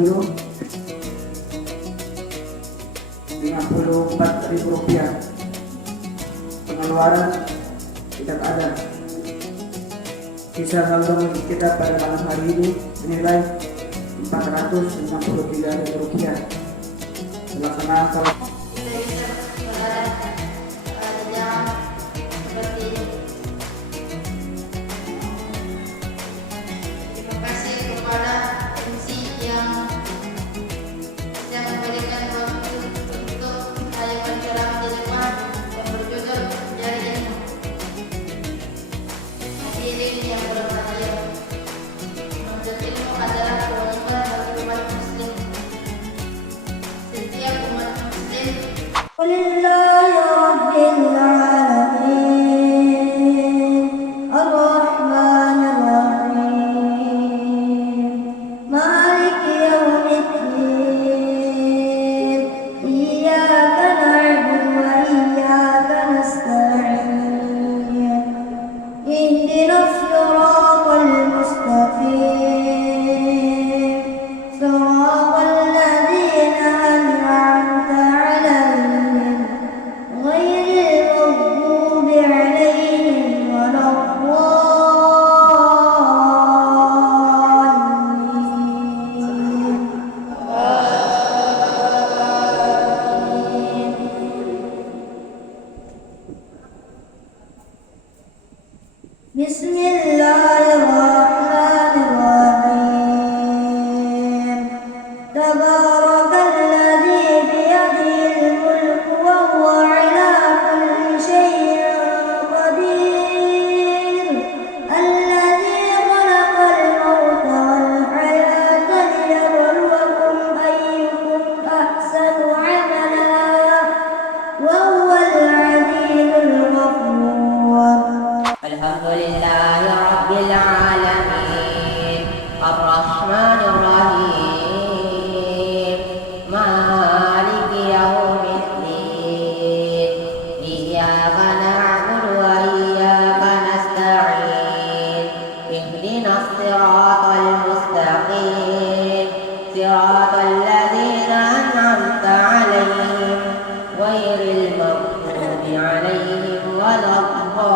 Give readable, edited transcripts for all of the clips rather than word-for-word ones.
Rp54.000. Pengeluaran tidak ada. Sisa saldo kita pada malam hari ini senilai Rp453.000. Pelaksanaan salat ولله رب العالمين الرحمن الرحيم مالك يوم الدين إياك نعبد وإياك نستعين اهدنا الصراط المستقيم صراط الذين أنعمت عليهم غير المغضوب عليهم ولا الضالين. بسم الله الرحمن الرحيم تبارك الذي بيده الملك وهو على كل شيء قدير الذي خلق الموت والحياة ليبلوكم أيكم أحسن عملا وهو العزيز الغفور. الحمد لله رب العالمين الرحمن الرحيم مالك يوم الدين إياك نعبد وإياك نستعين اهدنا الصراط المستقيم صراط الذين أنعمت عليهم غير المغضوب عليهم ولا الضالين.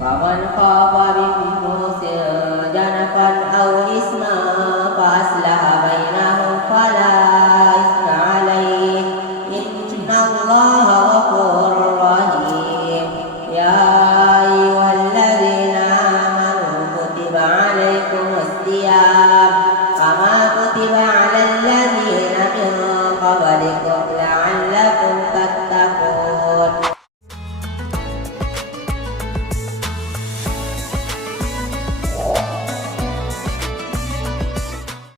فمن قال